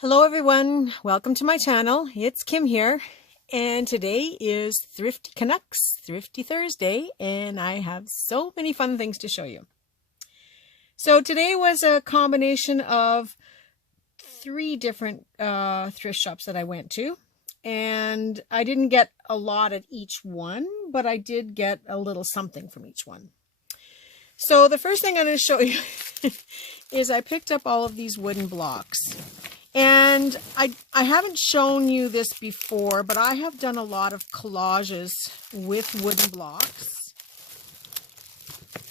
Hello everyone, welcome to my channel. It's Kim here, and today is Thrifty Canucks, Thrifty Thursday, and I have so many fun things to show you. So today was a combination of three different thrift shops that I went to, and I didn't get a lot at each one, but I did get a little something from each one. So the first thing I'm going to show you is I picked up all of these wooden blocks. And I haven't shown you this before, but I have done a lot of collages with wooden blocks.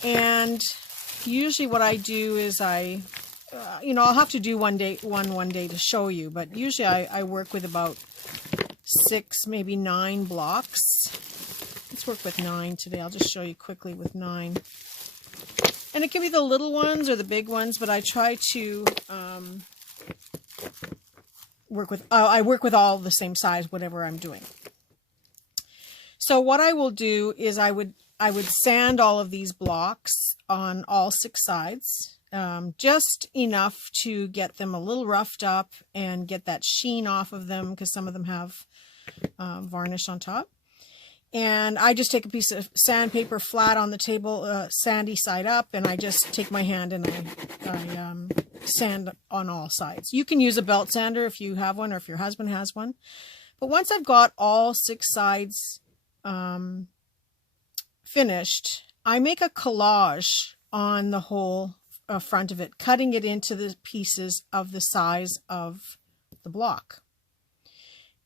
And usually what I do is I'll have to do one day to show you, but usually I work with about 6, maybe 9 blocks. Let's work with 9 today. I'll just show you quickly with 9. And it can be the little ones or the big ones, but I try to I work with all the same size, whatever I'm doing. So what I will do is I would sand all of these blocks on all 6 sides, just enough to get them a little roughed up and get that sheen off of them, because some of them have varnish on top. And I just take a piece of sandpaper flat on the table, sandy side up, and I just take my hand and I sand on all sides. You can use a belt sander if you have one or if your husband has one. But once I've got all 6 sides finished, I make a collage on the whole front of it, cutting it into the pieces of the size of the block.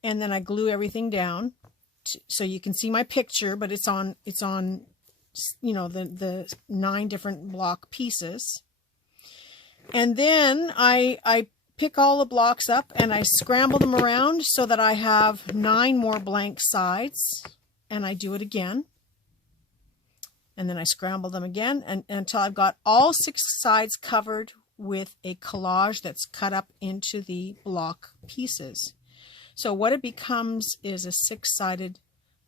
And then I glue everything down so you can see my picture, but it's on the 9 different block pieces. And then I pick all the blocks up and I scramble them around so that I have 9 more blank sides, and I do it again. And then I scramble them again until I've got all 6 sides covered with a collage that's cut up into the block pieces. So what it becomes is a 6-sided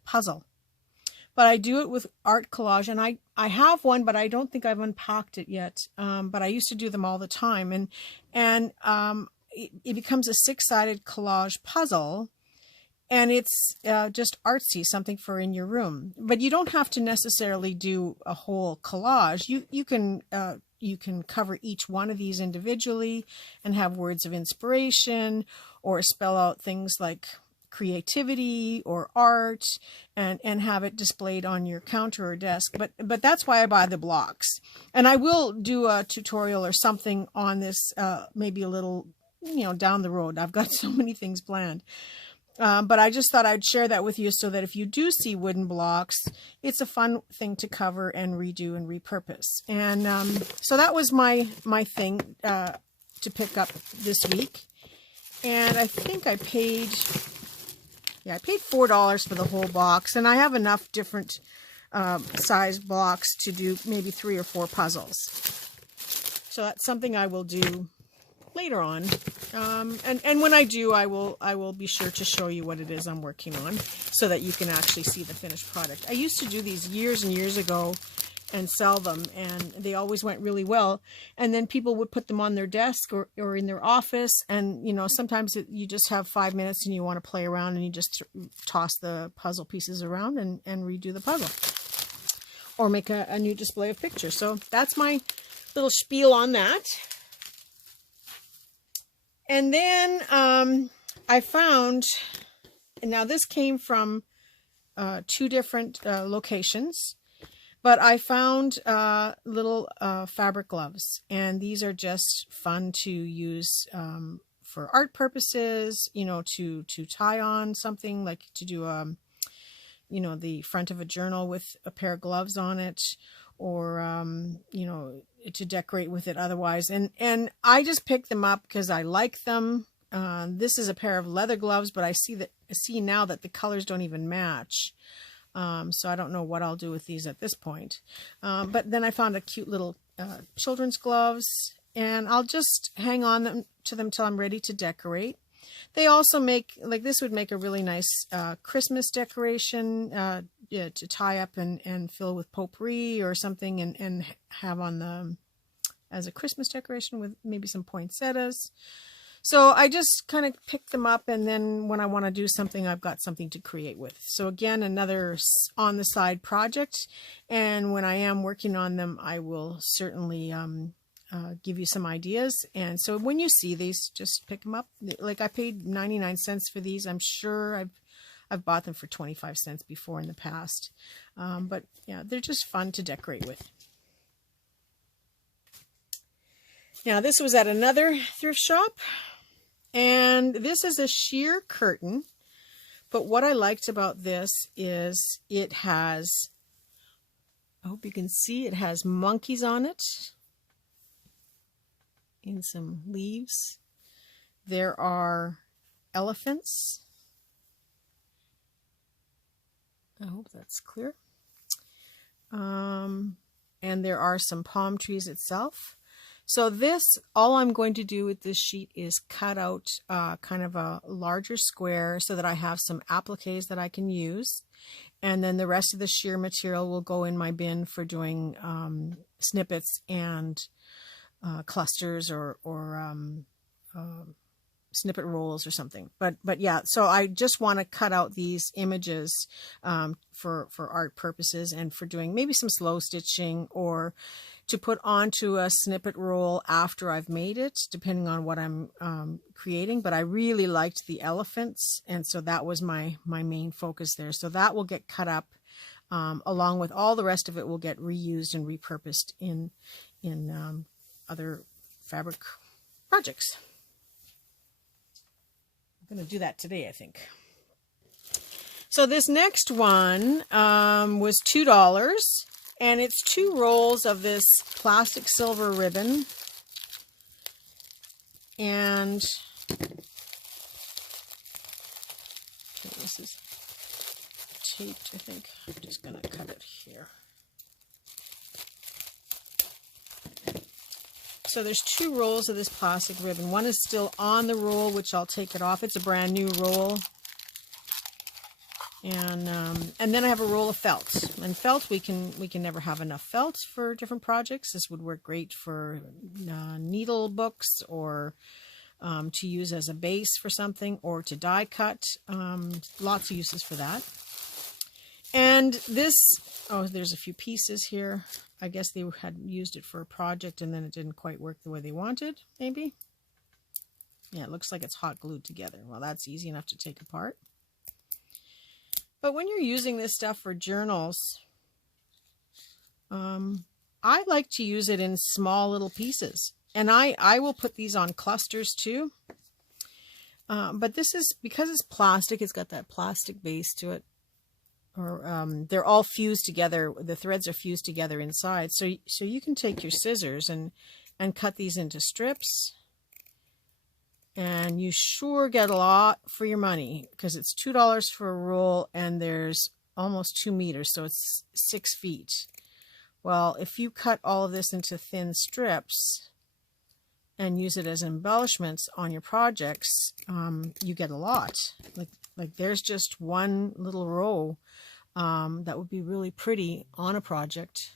puzzle. But I do it with art collage, and I have one, but I don't think I've unpacked it yet. But I used to do them all the time, and it becomes a 6-sided collage puzzle, and it's just artsy, something for in your room. But you don't have to necessarily do a whole collage. You can cover each one of these individually and have words of inspiration, or spell out things like creativity or art, and have it displayed on your counter or desk. But that's why I buy the blocks. And I will do a tutorial or something on this, maybe a little, down the road. I've got so many things planned. But I just thought I'd share that with you so that if you do see wooden blocks, it's a fun thing to cover and redo and repurpose. And so that was my thing to pick up this week. And I think I paid $4 for the whole box. And I have enough different size blocks to do maybe 3 or 4 puzzles. So that's something I will do later on. And when I do, I will be sure to show you what it is I'm working on so that you can actually see the finished product. I used to do these years and years ago and sell them, and they always went really well. And then people would put them on their desk or in their office, and sometimes you just have 5 minutes and you want to play around, and you just toss the puzzle pieces around and redo the puzzle, or make a new display of pictures. So that's my little spiel on that. And then I found, and now this came from 2 different locations, but I found little fabric gloves, and these are just fun to use for art purposes, to tie on something, like to do the front of a journal with a pair of gloves on it, or to decorate with it otherwise. And I just picked them up because I like them. This is a pair of leather gloves, but I see now that the colors don't even match. So I don't know what I'll do with these at this point. But then I found a cute little children's gloves, and I'll just hang on to them till I'm ready to decorate. They also make, like, this would make a really nice Christmas decoration to tie up and fill with potpourri or something, and have on the as a Christmas decoration with maybe some poinsettias. So I just kind of pick them up, and then when I want to do something, I've got something to create with. So again, another on the side project, and when I am working on them, I will certainly give you some ideas. And so when you see these, just pick them up. Like I paid 99 cents for these. I'm sure I've bought them for 25 cents before in the past. But yeah, they're just fun to decorate with. Now this was at another thrift shop, and this is a sheer curtain. But what I liked about this is it has, I hope you can see, it has monkeys on it and some leaves. There are elephants. I hope that's clear. And there are some palm trees itself. So this, all I'm going to do with this sheet is cut out kind of a larger square so that I have some appliques that I can use. And then the rest of the sheer material will go in my bin for doing snippets and clusters or snippet rolls or something. But yeah, so I just want to cut out these images for art purposes and for doing maybe some slow stitching or to put onto a snippet roll after I've made it, depending on what I'm creating. But I really liked the elephants, and so that was my main focus there. So that will get cut up along with all the rest of it will get reused and repurposed in other fabric projects. I'm going to do that today, I think. So this next one was $2. And it's 2 rolls of this plastic silver ribbon. And okay, this is taped, I think. I'm just going to cut it here. So there's 2 rolls of this plastic ribbon. One is still on the roll, which I'll take it off. It's a brand new roll. And then I have a roll of felt. And felt, we can never have enough felt for different projects. This would work great for needle books or to use as a base for something or to die cut. Lots of uses for that. And this, oh, there's a few pieces here. I guess they had used it for a project and then it didn't quite work the way they wanted, maybe. Yeah, it looks like it's hot glued together. Well, that's easy enough to take apart. But when you're using this stuff for journals, I like to use it in small little pieces. And I will put these on clusters too. But this is, because it's plastic, it's got that plastic base to it. Or they're all fused together. The threads are fused together inside. So you can take your scissors and cut these into strips. And you sure get a lot for your money because it's $2 for a roll and there's almost 2 meters, so it's 6 feet. Well, if you cut all of this into thin strips and use it as embellishments on your projects, you get a lot. Like there's just one little row that would be really pretty on a project.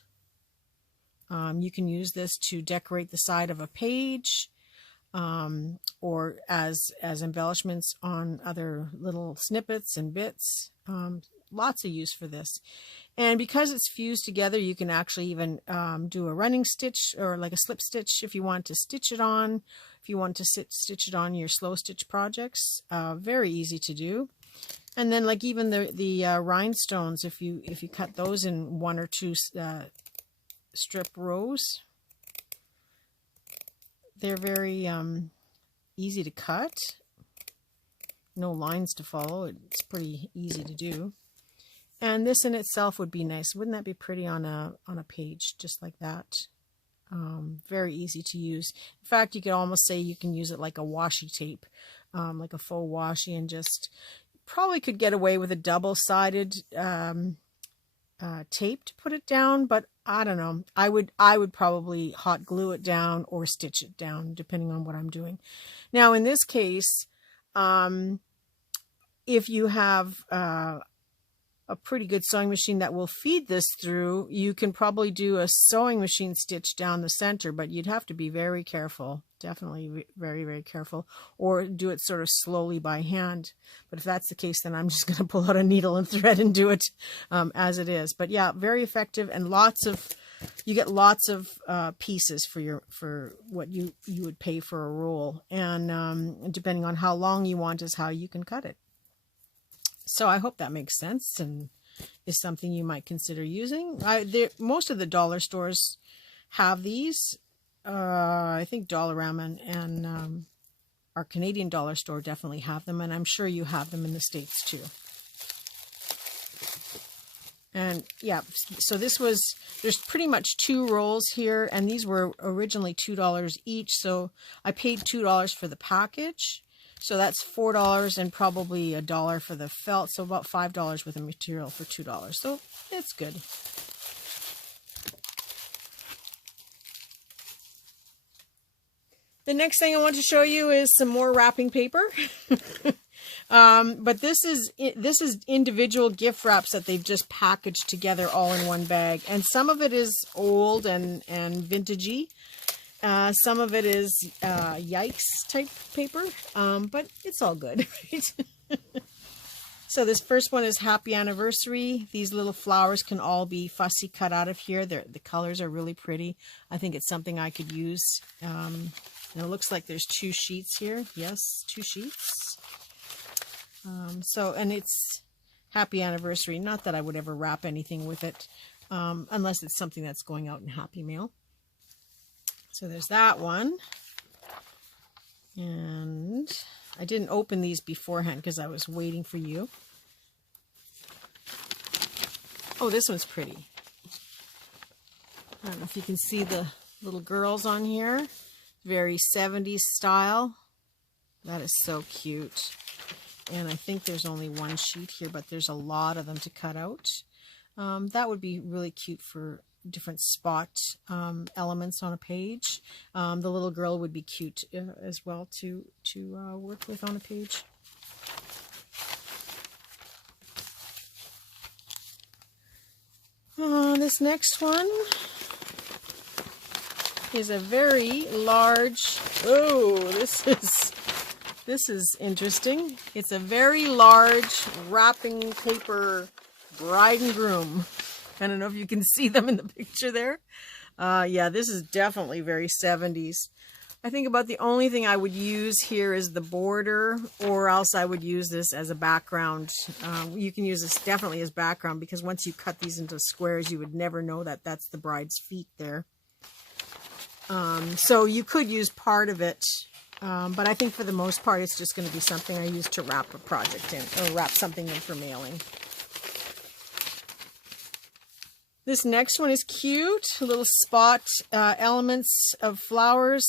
You can use this to decorate the side of a page. Or as embellishments on other little snippets and bits. Lots of use for this. And because it's fused together, you can actually even do a running stitch or like a slip stitch if you want to stitch it on. If you want to stitch it on your slow stitch projects, very easy to do. And then like even the rhinestones, if you cut those in 1 or 2 strip rows, they're very easy to cut. No lines to follow. It's pretty easy to do. And this in itself would be nice. Wouldn't that be pretty on a page just like that? Very easy to use. In fact, you could almost say you can use it like a washi tape, like a faux washi, and just probably could get away with a double-sided tape to put it down, but I don't know. I would probably hot glue it down or stitch it down depending on what I'm doing. Now in this case, if you have a pretty good sewing machine that will feed this through, you can probably do a sewing machine stitch down the center, but you'd have to be very careful. Definitely very, very careful, or do it sort of slowly by hand. But if that's the case, then I'm just going to pull out a needle and thread and do it as it is. But yeah, very effective, and you get lots of pieces for what you would pay for a roll, and depending on how long you want is how you can cut it. So I hope that makes sense and is something you might consider using. Most of the dollar stores have these. I think Dollarama and our Canadian dollar store definitely have them, and I'm sure you have them in the States too. And yeah, so there's pretty much 2 rolls here, and these were originally $2 each, so I paid $2 for the package. So that's $4 and probably $1 for the felt, so about $5 worth of material for $2. So it's good. The next thing I want to show you is some more wrapping paper. But this is individual gift wraps that they've just packaged together all in one bag. And some of it is old and vintagey. Some of it is yikes type paper, but it's all good, right? So this first one is Happy Anniversary. These little flowers can all be fussy cut out of here. The colors are really pretty. I think it's something I could use. And it looks like there's 2 sheets here. Yes, 2 sheets. And it's Happy Anniversary. Not that I would ever wrap anything with it, unless it's something that's going out in Happy Mail. So there's that one. And I didn't open these beforehand because I was waiting for you. Oh, this one's pretty. I don't know if you can see the little girls on here. Very 70s style. That is so cute. And I think there's only 1 sheet here, but there's a lot of them to cut out. That would be really cute for different spot elements on a page. The little girl would be cute as well to work with on a page. This next one is a very large, this is interesting. It's a very large wrapping paper bride and groom. I don't know if you can see them in the picture there. Yeah, this is definitely very 70s. I think about the only thing I would use here is the border, or else I would use this as a background. You can use this definitely as background, because once you cut these into squares, you would never know that that's the bride's feet there. So you could use part of it, but I think for the most part, it's just going to be something I use to wrap a project in, or wrap something in for mailing. This next one is cute, little spot elements of flowers.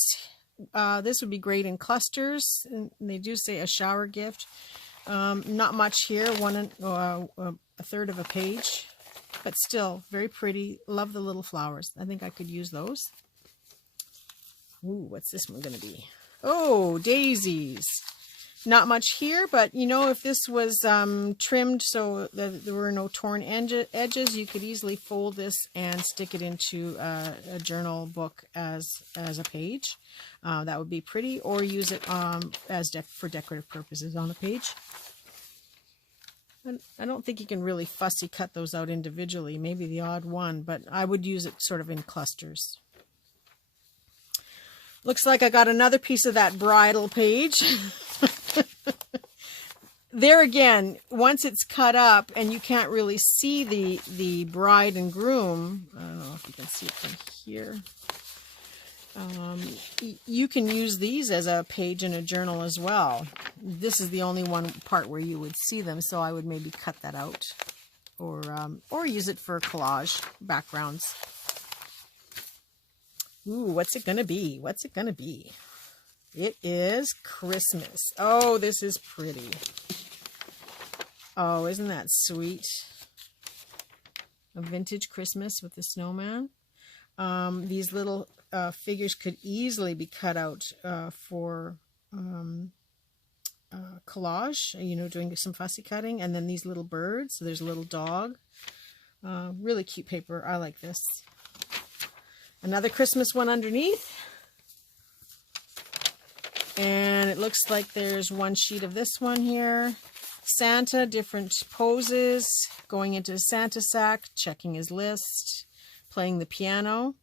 This would be great in clusters. And they do say a shower gift. Not much here, a third of a page, but still very pretty. Love the little flowers. I think I could use those. Ooh, what's this one going to be? Oh, daisies. Not much here, but you know, if this was trimmed so that there were no torn edges, you could easily fold this and stick it into a journal book as a page. That would be pretty, or use it for decorative purposes on a page. I don't think you can really fussy cut those out individually, maybe the odd one, but I would use it sort of in clusters. Looks like I got another piece of that bridal page. There again, once it's cut up and you can't really see the bride and groom, I don't know if you can see it from here, you can use these as a page in a journal as well. This is the only one part where you would see them, so I would maybe cut that out, or use it for collage backgrounds. Ooh, what's it gonna be? What's it gonna be? It is Christmas. Oh, this is pretty. Oh, isn't that sweet? A vintage Christmas with the snowman. These little figures could easily be cut out for collage, you know, doing some fussy cutting. And then these little birds. So there's a little dog. Really cute paper. I like this. Another Christmas one underneath. And it looks like there's one sheet of this one here. Santa, different poses, going into a Santa sack, checking his list, playing the piano.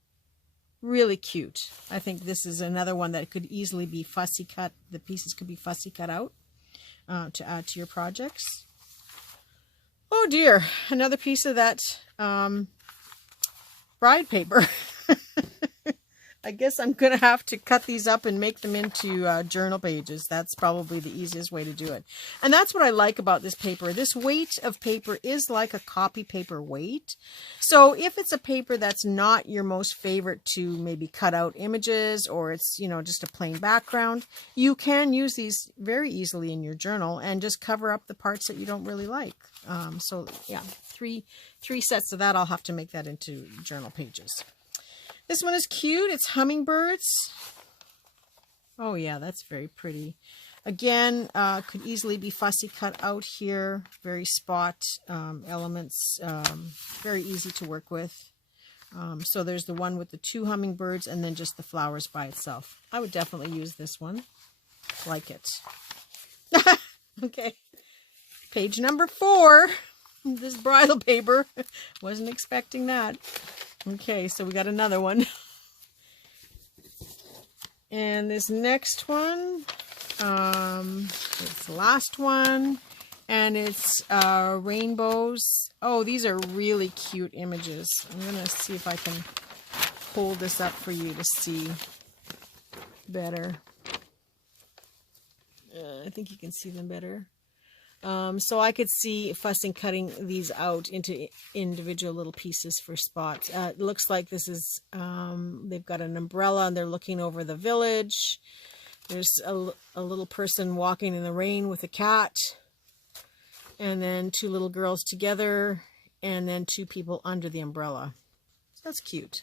Really cute. I think this is another one that could easily be fussy cut. The pieces could be fussy cut out to add to your projects. Oh dear, another piece of that bride paper. I guess I'm going to have to cut these up and make them into journal pages. That's probably the easiest way to do it. And that's what I like about this paper. This weight of paper is like a copy paper weight. So if it's a paper that's not your most favorite to maybe cut out images, or it's, you know, just a plain background, you can use these very easily in your journal and just cover up the parts that you don't really like. So yeah, three sets of that. I'll have to make that into journal pages. This one is cute. It's hummingbirds. Oh yeah, that's very pretty. Again, could easily be fussy cut out here. Very spot elements. Very easy to work with. So there's the one with the 2 hummingbirds and then just the flowers by itself. I would definitely use this one. Like it. Okay. Page number 4. This bridal paper. Wasn't expecting that. Okay, so we got another one. And this next one, it's the last one, and it's rainbows. Oh, these are really cute images. I'm going to see if I can hold this up for you to see better. I think you can see them better. So I could see fussing cutting these out into individual little pieces for spots. It looks like this is, they've got an umbrella and they're looking over the village. There's a little person walking in the rain with a cat. And then 2 little girls together. And then 2 people under the umbrella. So that's cute.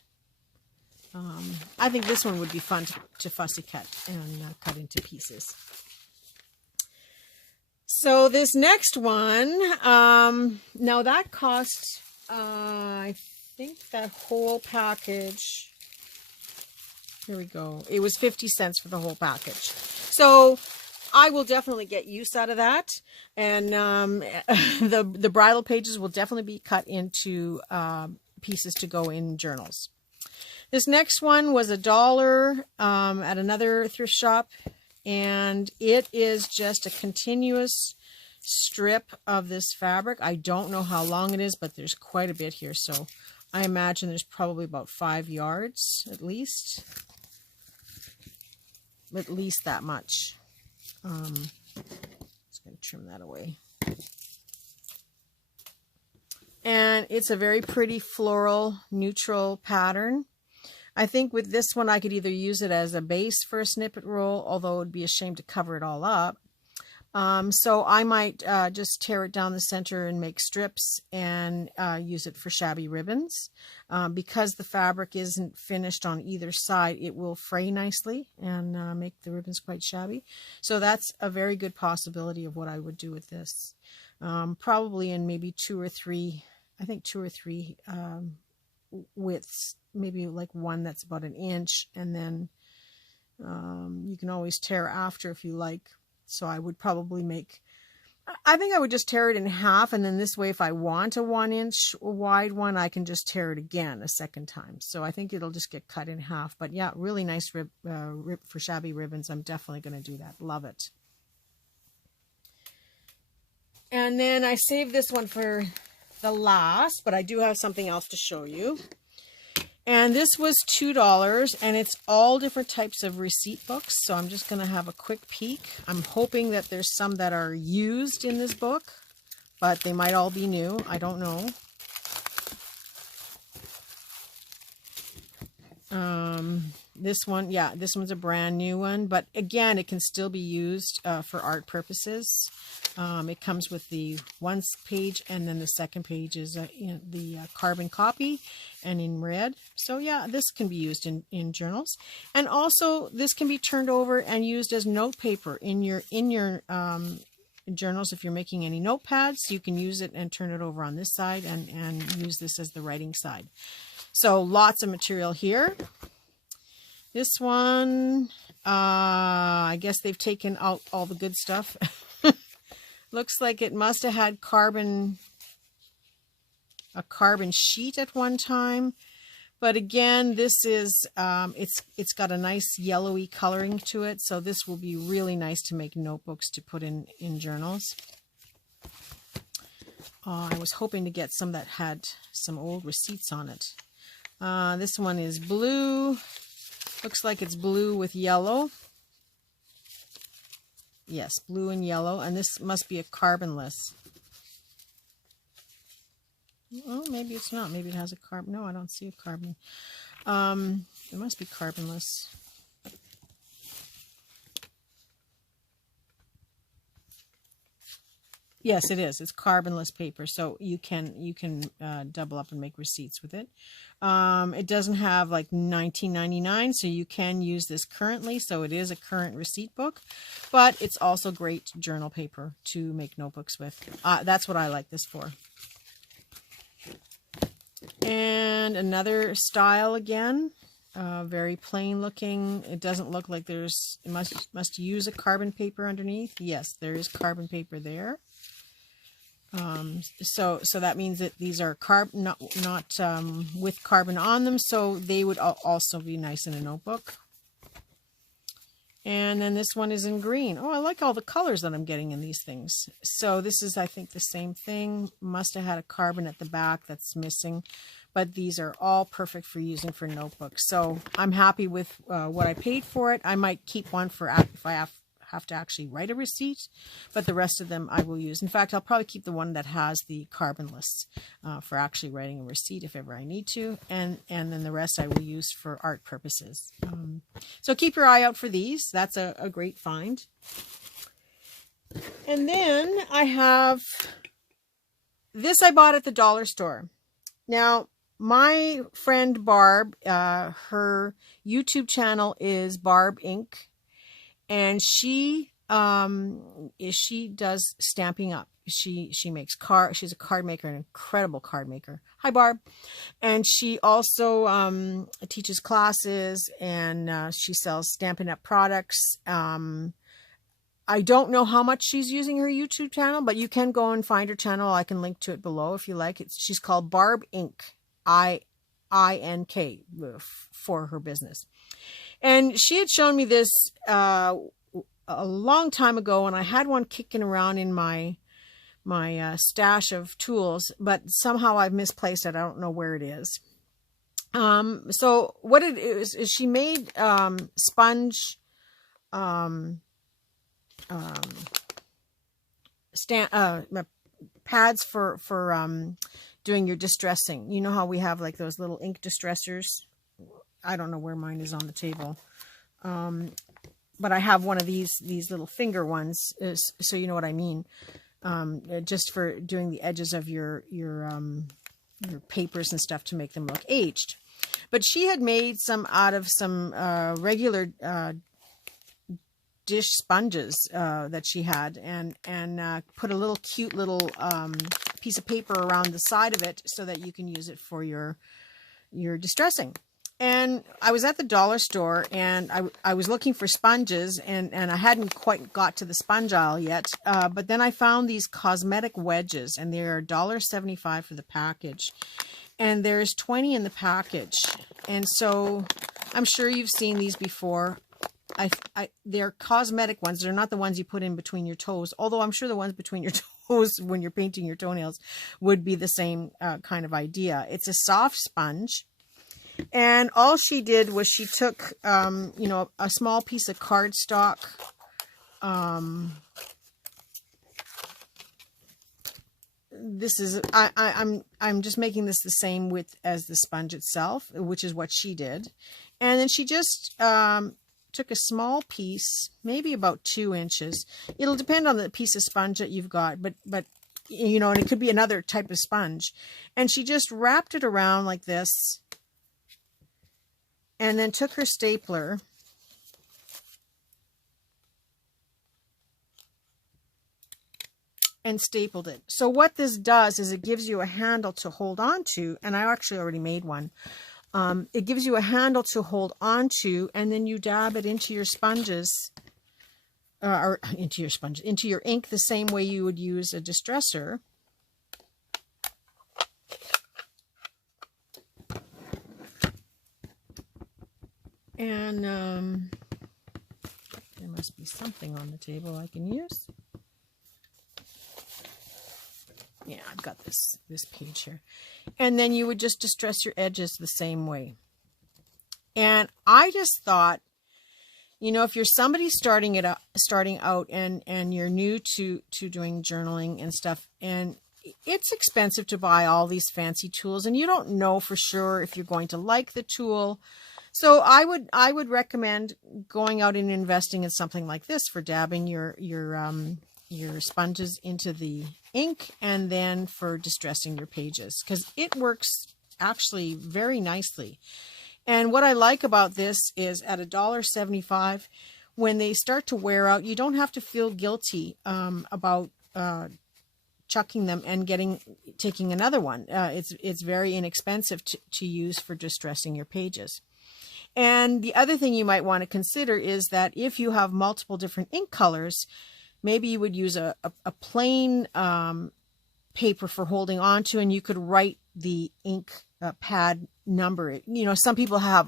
I think this one would be fun to fussy cut and cut into pieces. So this next one, now that cost, I think that whole package, here we go, it was 50 cents for the whole package. So I will definitely get use out of that. And the bridal pages will definitely be cut into pieces to go in journals. This next one was $1 at another thrift shop. And it is just a continuous strip of this fabric. I don't know how long it is, but there's quite a bit here. So I imagine there's probably about 5 yards at least. At least that much. Just going to trim that away. And it's a very pretty floral neutral pattern. I think with this one, I could either use it as a base for a snippet roll, although it would be a shame to cover it all up. So I might just tear it down the center and make strips and use it for shabby ribbons. Because the fabric isn't finished on either side, it will fray nicely and make the ribbons quite shabby. So that's a very good possibility of what I would do with this. Probably in maybe 2 or 3, I think 2 or 3 widths. Maybe like one that's about 1 inch, and then you can always tear after if you like. So I would probably make, I think I would just tear it in half, and then this way if I want a 1 inch wide one, I can just tear it again a second time. So I think it'll just get cut in half. But yeah, really nice rib for shabby ribbons. I'm definitely going to do that. Love it. And then I saved this one for the last, but I do have something else to show you. And this was $2, and it's all different types of receipt books. So I'm just going to have a quick peek. I'm hoping that there's some that are used in this book, but they might all be new. I don't know. This one, yeah, this one's a brand new one, but again, it can still be used for art purposes. It comes with the one page, and then the second page is the carbon copy and in red. So yeah, this can be used in journals. And also this can be turned over and used as note paper in your journals. If you're making any notepads, you can use it and turn it over on this side and use this as the writing side. So lots of material here. This one, I guess they've taken out all the good stuff. Looks like it must have had a carbon sheet at one time. But again, this is, it's got a nice yellowy coloring to it. So this will be really nice to make notebooks to put in journals. I was hoping to get some that had some old receipts on it. This one is blue. Looks like it's blue with yellow. Yes, blue and yellow. And this must be a carbonless. Oh, maybe it's not. Maybe it has a carbon. No, I don't see a carbon. It must be carbonless. Yes, it is. It's carbonless paper, so you can double up and make receipts with it. It doesn't have like 19.99, so you can use this currently. So it is a current receipt book, but it's also great journal paper to make notebooks with. That's what I like this for. And another style again, very plain looking. It doesn't look like there's. It must use a carbon paper underneath. Yes, there is carbon paper there. So that means that these are not with carbon on them, so they would also be nice in a notebook. And then this one is in green. Oh, I like all the colors that I'm getting in these things. So this is, I think, the same thing. Must have had a carbon at the back that's missing, but these are all perfect for using for notebooks. So I'm happy with what I paid for it. I might keep one for if I have to actually write a receipt, but the rest of them I will use. In fact, I'll probably keep the one that has the carbonless for actually writing a receipt if ever I need to, and then the rest I will use for art purposes. So keep your eye out for these. That's a great find. And then I have this I bought at the dollar store. Now, my friend Barb, her YouTube channel is Barb Inc. And she does Stampin' Up. She's a card maker, an incredible card maker. Hi, Barb. And she also teaches classes, and she sells Stampin' Up products. I don't know how much she's using her YouTube channel, but you can go and find her channel. I can link to it below if you like. She's called Barb Inc. I-N-K for her business. And she had shown me this a long time ago, and I had one kicking around in my stash of tools, but somehow I've misplaced it. I don't know where it is. So what it is she made sponge pads for doing your distressing. You know how we have like those little ink distressors? I don't know where mine is on the table. But I have one of these little finger ones, so you know what I mean. Just for doing the edges of your papers and stuff to make them look aged. But she had made some out of some regular dish sponges that she had, and put a little cute little piece of paper around the side of it so that you can use it for your distressing. And I was at the dollar store, and I was looking for sponges, and I hadn't quite got to the sponge aisle yet. But then I found these cosmetic wedges, and they're $1.75 for the package. And there's 20 in the package. And so I'm sure you've seen these before. They're cosmetic ones. They're not the ones you put in between your toes, although I'm sure the ones between your toes when you're painting your toenails would be the same kind of idea. It's a soft sponge. And all she did was she took, you know, a small piece of cardstock. This is, I'm just making this the same width as the sponge itself, which is what she did. And then she just took a small piece, maybe about 2 inches. It'll depend on the piece of sponge that you've got, but you know, and it could be another type of sponge. And she just wrapped it around like this, and then took her stapler and stapled it. So what this does is it gives you a handle to hold on to, and I actually already made one. It gives you a handle to hold on to, and then you dab it into your sponges, or into your ink the same way you would use a distresser. And there must be something on the table I can use. Yeah, I've got this page here. And then you would just distress your edges the same way. And I just thought, you know, if you're somebody starting out and you're new to doing journaling and stuff, and it's expensive to buy all these fancy tools, and you don't know for sure if you're going to like the tool. So I would recommend going out and investing in something like this for dabbing your sponges into the ink, and then for distressing your pages, because it works actually very nicely. And what I like about this is at $1.75, when they start to wear out, you don't have to feel guilty about chucking them and taking another one. It's very inexpensive to use for distressing your pages. And the other thing you might want to consider is that if you have multiple different ink colors, maybe you would use a plain paper for holding on to, and you could write the ink pad number. You know, some people have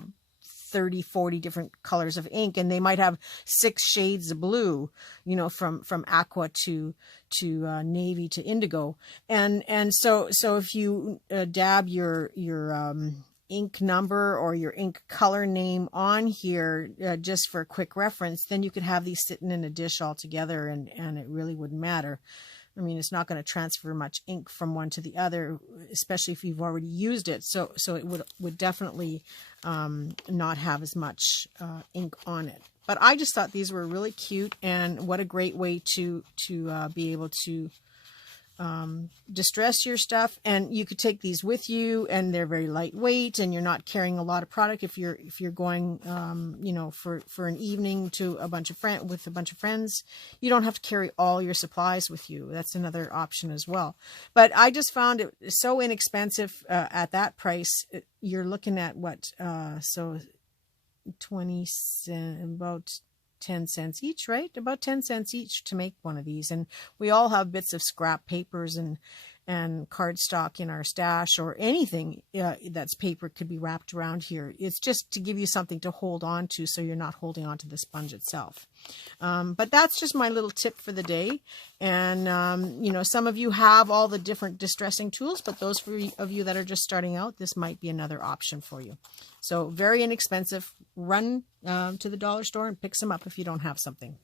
30, 40 different colors of ink, and they might have 6 shades of blue, you know, from aqua to navy to indigo. And so if you dab your ink number or your ink color name on here just for a quick reference, then you could have these sitting in a dish all together, and it really wouldn't matter. I mean, it's not going to transfer much ink from one to the other, especially if you've already used it. So it would definitely not have as much ink on it. But I just thought these were really cute, and what a great way to be able to distress your stuff. And you could take these with you, and they're very lightweight, and you're not carrying a lot of product if you're going you know, for an evening to a bunch of friends. You don't have to carry all your supplies with you. That's another option as well. But I just found it so inexpensive at that price. You're looking at what, so 20 cents, about 10 cents each, right? About 10 cents each to make one of these. And we all have bits of scrap papers and cardstock in our stash, or anything that's paper could be wrapped around here. It's just to give you something to hold on to, so you're not holding on to the sponge itself. But that's just my little tip for the day. And you know, some of you have all the different distressing tools, but those of you that are just starting out, this might be another option for you. So very inexpensive. Run to the dollar store and pick some up if you don't have something.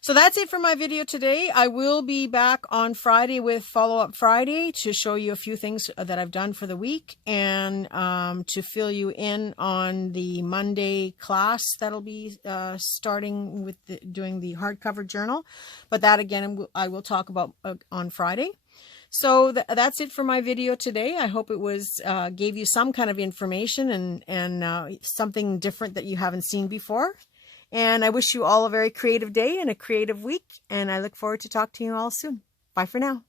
So that's it for my video today. I will be back on Friday with Follow-Up Friday to show you a few things that I've done for the week, and to fill you in on the Monday class that'll be starting with doing the hardcover journal. But that, again, I will talk about on Friday. So that's it for my video today. I hope it was gave you some kind of information and something different that you haven't seen before. And I wish you all a very creative day and a creative week. And I look forward to talking to you all soon. Bye for now.